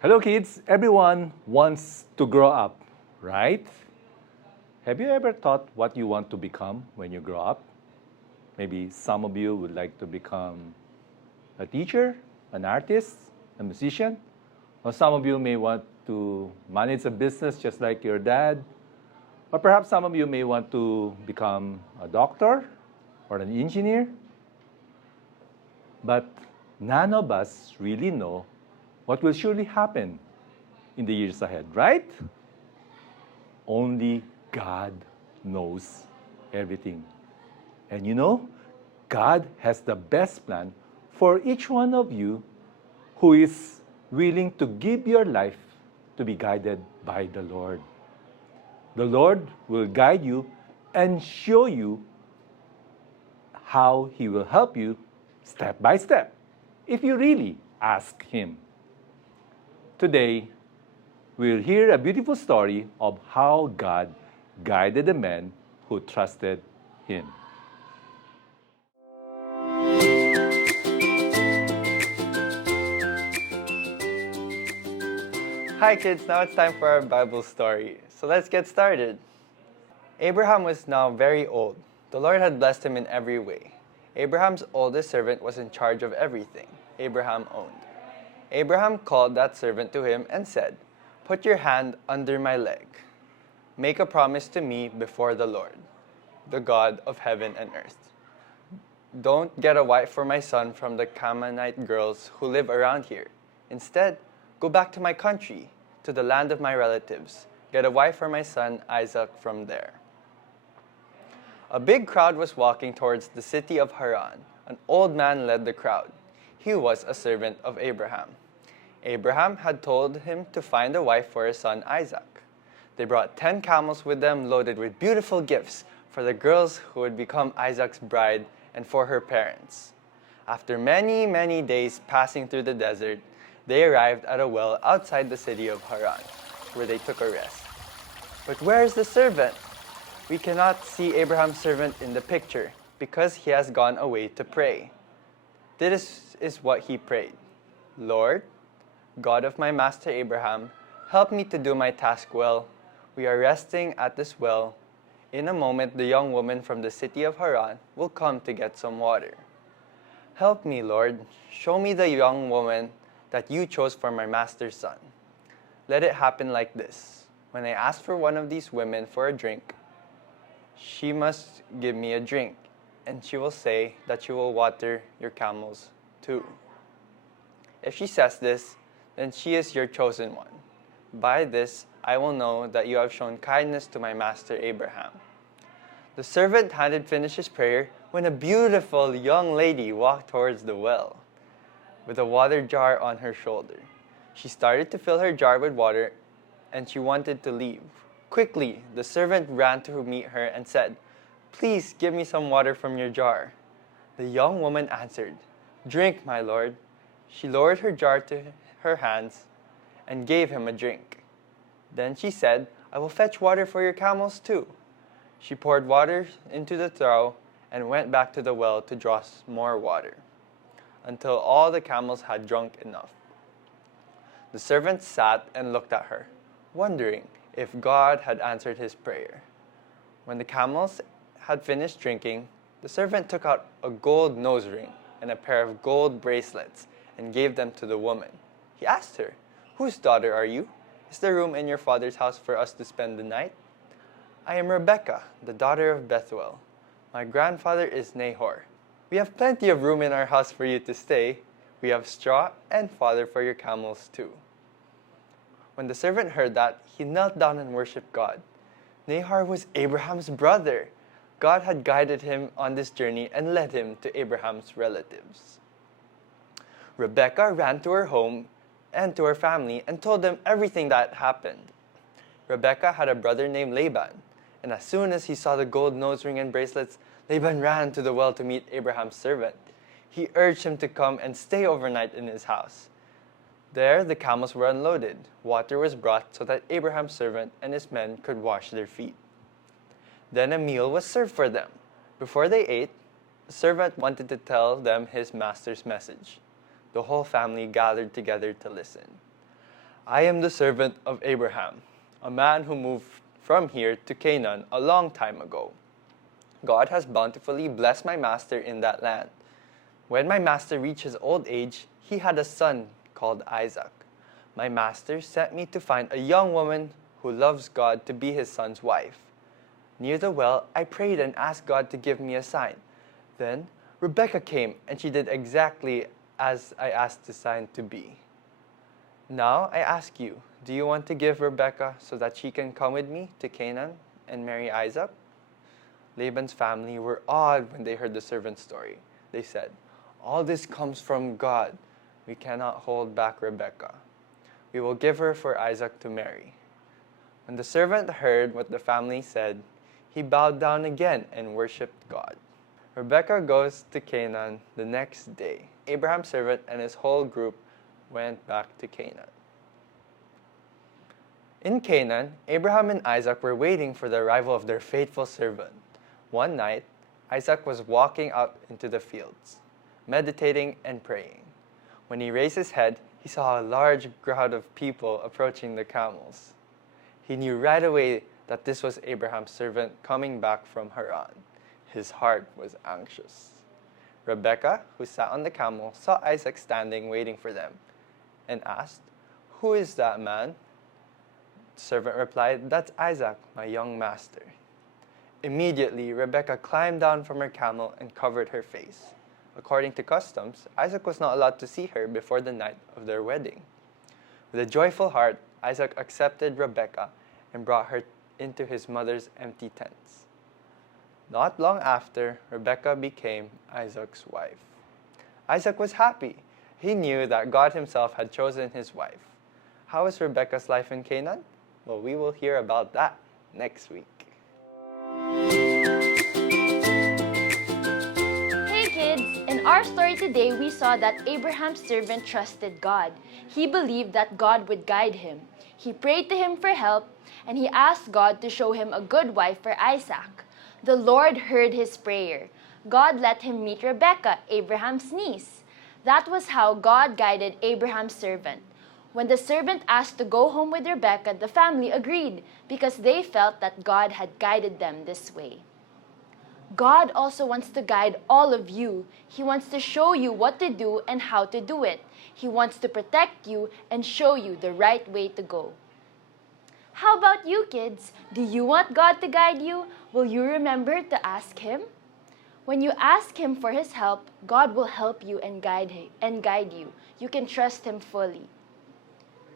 Hello kids, everyone wants to grow up, right? Have you ever thought what you want to become when you grow up? Maybe some of you would like to become a teacher, an artist, a musician, or some of you may want to manage a business just like your dad, or perhaps some of you may want to become a doctor or an engineer. But none of us really know what will surely happen in the years ahead, right? Only God knows everything. And you know, God has the best plan for each one of you who is willing to give your life to be guided by the Lord. The Lord will guide you and show you how He will help you step by step if you really ask Him. Today, we'll hear a beautiful story of how God guided the man who trusted Him. Hi kids, now it's time for our Bible story. So let's get started. Abraham was now very old. The Lord had blessed him in every way. Abraham's oldest servant was in charge of everything Abraham owned. Abraham called that servant to him and said, "Put your hand under my leg. Make a promise to me before the Lord, the God of heaven and earth. Don't get a wife for my son from the Canaanite girls who live around here. Instead, go back to my country, to the land of my relatives. Get a wife for my son Isaac from there." A big crowd was walking towards the city of Haran. An old man led the crowd. He was a servant of Abraham. Abraham had told him to find a wife for his son Isaac. They brought 10 camels with them loaded with beautiful gifts for the girls who would become Isaac's bride and for her parents. After many days passing through the desert, they arrived at a well outside the city of Haran, where they took a rest. "But where is the servant? We cannot see Abraham's servant in the picture because he has gone away to pray." This is what he prayed. "Lord, God of my master Abraham, help me to do my task well. We are resting at this well. In a moment, the young woman from the city of Haran will come to get some water. Help me, Lord. Show me the young woman that you chose for my master's son. Let it happen like this. When I ask for one of these women for a drink, she must give me a drink, and she will say that she will water your camels too. If she says this, then she is your chosen one. By this I will know that you have shown kindness to my master Abraham." The servant hadn't finished his prayer when a beautiful young lady walked towards the well with a water jar on her shoulder. She started to fill her jar with water and she wanted to leave. Quickly, the servant ran to meet her and said, "Please give me some water from your jar." The young woman answered, "Drink, my lord." She lowered her jar to her hands and gave him a drink. Then she said, "I will fetch water for your camels too." She poured water into the trough and went back to the well to draw more water, until all the camels had drunk enough. The servant sat and looked at her, wondering if God had answered his prayer. When the camels had finished drinking, the servant took out a gold nose ring and a pair of gold bracelets and gave them to the woman. He asked her, "Whose daughter are you? Is there room in your father's house for us to spend the night?" "I am Rebekah, the daughter of Bethuel. My grandfather is Nahor. We have plenty of room in our house for you to stay. We have straw and fodder for your camels too." When the servant heard that, he knelt down and worshipped God. Nahor was Abraham's brother. God had guided him on this journey and led him to Abraham's relatives. Rebekah ran to her home and to her family and told them everything that happened. Rebekah had a brother named Laban, and as soon as he saw the gold nose ring and bracelets, Laban ran to the well to meet Abraham's servant. He urged him to come and stay overnight in his house. There the camels were unloaded. Water was brought so that Abraham's servant and his men could wash their feet. Then a meal was served for them. Before they ate, the servant wanted to tell them his master's message. The whole family gathered together to listen. I am the servant of Abraham, a man who moved from here to Canaan a long time ago. God has bountifully blessed my master in that land. When my master reached his old age, he had a son called Isaac. My master sent me to find a young woman who loves God to be his son's wife. Near the well, I prayed and asked God to give me a sign. Then Rebekah came, and she did exactly as I asked the sign to be. Now I ask you, do you want to give Rebekah so that she can come with me to Canaan and marry Isaac? Laban's family were awed when they heard the servant's story. They said, "All this comes from God. We cannot hold back Rebekah. We will give her for Isaac to marry." When the servant heard what the family said, he bowed down again and worshipped God. Rebekah goes to Canaan the next day. Abraham's servant and his whole group went back to Canaan. In Canaan, Abraham and Isaac were waiting for the arrival of their faithful servant. One night, Isaac was walking out into the fields, meditating and praying. When he raised his head, he saw a large crowd of people approaching the camels. He knew right away that this was Abraham's servant coming back from Haran. His heart was anxious. Rebekah, who sat on the camel, saw Isaac standing waiting for them and asked, "Who is that man?" The servant replied, "That's Isaac, my young master." Immediately, Rebekah climbed down from her camel and covered her face. According to customs, Isaac was not allowed to see her before the night of their wedding. With a joyful heart, Isaac accepted Rebekah and brought her into his mother's empty tents. Not long after, Rebekah became Isaac's wife. Isaac was happy. He knew that God himself had chosen his wife. How was Rebekah's life in Canaan? Well, we will hear about that next week. Hey kids! In our story today, we saw that Abraham's servant trusted God. He believed that God would guide him. He prayed to him for help, and he asked God to show him a good wife for Isaac. The Lord heard his prayer. God let him meet Rebekah, Abraham's niece. That was how God guided Abraham's servant. When the servant asked to go home with Rebekah, the family agreed because they felt that God had guided them this way. God also wants to guide all of you. He wants to show you what to do and how to do it. He wants to protect you and show you the right way to go. How about you, kids? Do you want God to guide you? Will you remember to ask Him? When you ask Him for His help, God will help you and guide you. You can trust Him fully.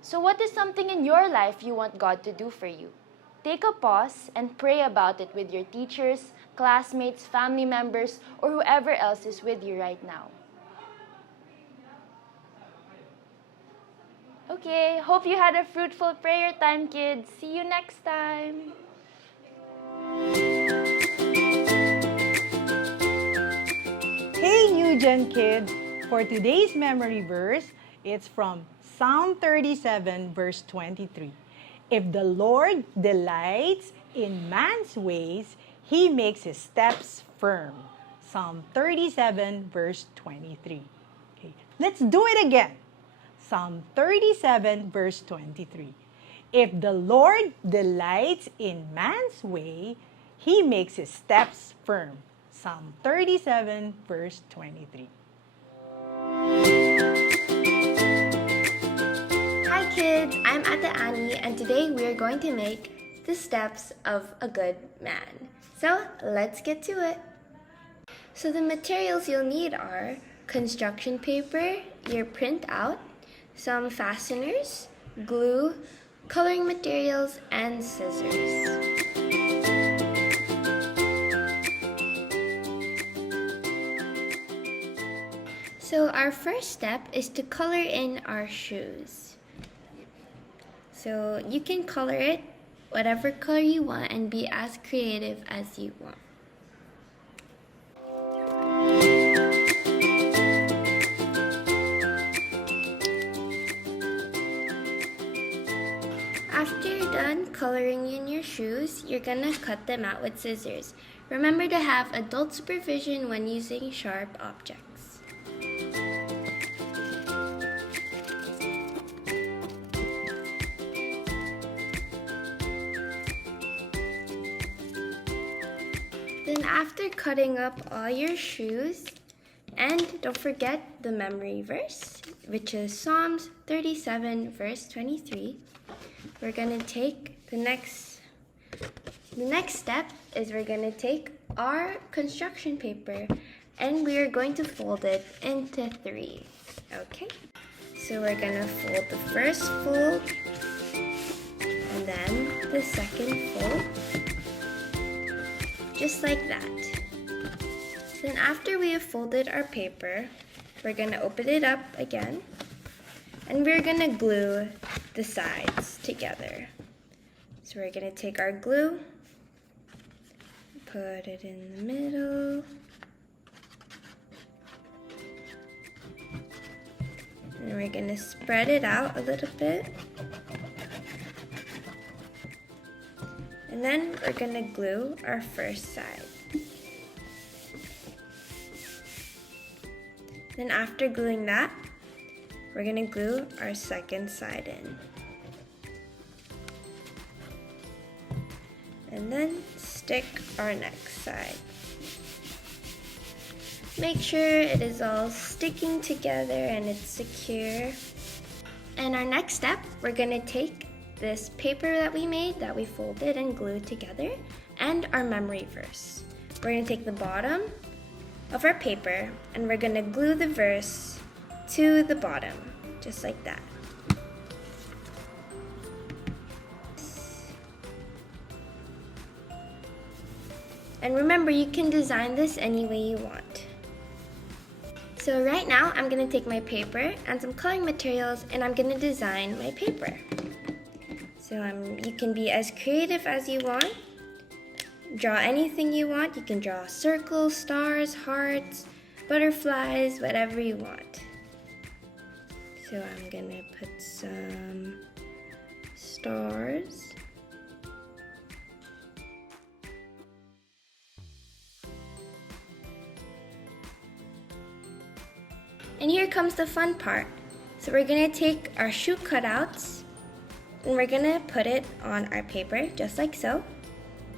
So what is something in your life you want God to do for you? Take a pause and pray about it with your teachers, classmates, family members, or whoever else is with you right now. Okay, hope you had a fruitful prayer time, kids. See you next time. Hey NuGEN kids! For today's memory verse, it's from Psalm 37 verse 23. If the Lord delights in man's ways, He makes his steps firm. Psalm 37 verse 23. Okay, let's do it again. Psalm 37 verse 23. If the Lord delights in man's way, He makes his steps firm. Psalm 37 verse 23. Hi kids, I'm Ate Annie and today we are going to make the steps of a good man. So let's get to it. So the materials you'll need are construction paper, your printout, some fasteners, glue, coloring materials, and scissors. So our first step is to color in our shoes. So you can color it whatever color you want and be as creative as you want. After you're done coloring in your shoes, you're gonna cut them out with scissors. Remember to have adult supervision when using sharp objects. Then after cutting up all your shoes, and don't forget the memory verse, which is Psalms 37 verse 23, we're going to take the next step is we're going to take our construction paper and we are going to fold it into 3. Okay? So we're going to fold the first fold and then the second fold, just like that. Then after we have folded our paper, we're going to open it up again and we're going to glue the sides together. So we're going to take our glue, put it in the middle, and we're going to spread it out a little bit. And then we're going to glue our first side. Then after gluing that, we're going to glue our second side in. And then stick our next side. Make sure it is all sticking together and it's secure. And our next step, we're going to take this paper that we made, that we folded and glued together, and our memory verse. We're going to take the bottom of our paper and we're going to glue the verse to the bottom, just like that. And remember, you can design this any way you want. So right now, I'm going to take my paper and some coloring materials and I'm going to design my paper. So you can be as creative as you want. Draw anything you want. You can draw circles, stars, hearts, butterflies, whatever you want. So I'm going to put some stars. And here comes the fun part. So we're going to take our shoe cutouts and we're going to put it on our paper, just like so.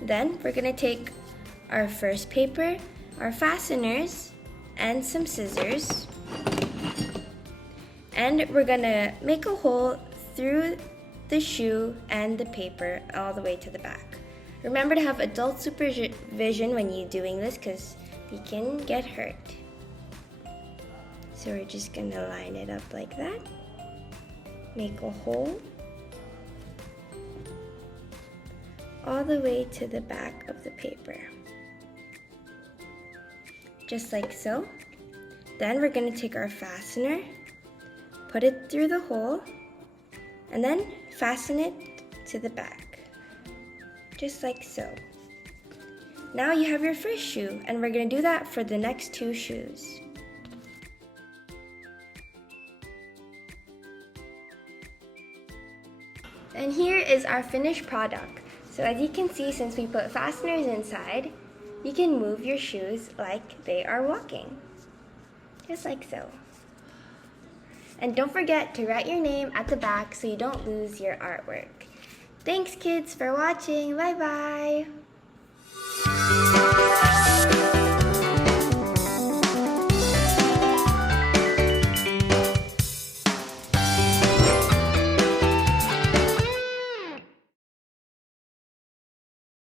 Then we're going to take our first paper, our fasteners, and some scissors. And we're going to make a hole through the shoe and the paper all the way to the back. Remember to have adult supervision when you're doing this because you can get hurt. So we're just going to line it up like that. Make a hole all the way to the back of the paper. Just like so. Then we're going to take our fastener, put it through the hole, and then fasten it to the back. Just like so. Now you have your first shoe, and we're going to do that for the next 2 shoes. And here is our finished product. So as you can see, since we put fasteners inside, you can move your shoes like they are walking. Just like so. And don't forget to write your name at the back so you don't lose your artwork. Thanks kids for watching. Bye bye.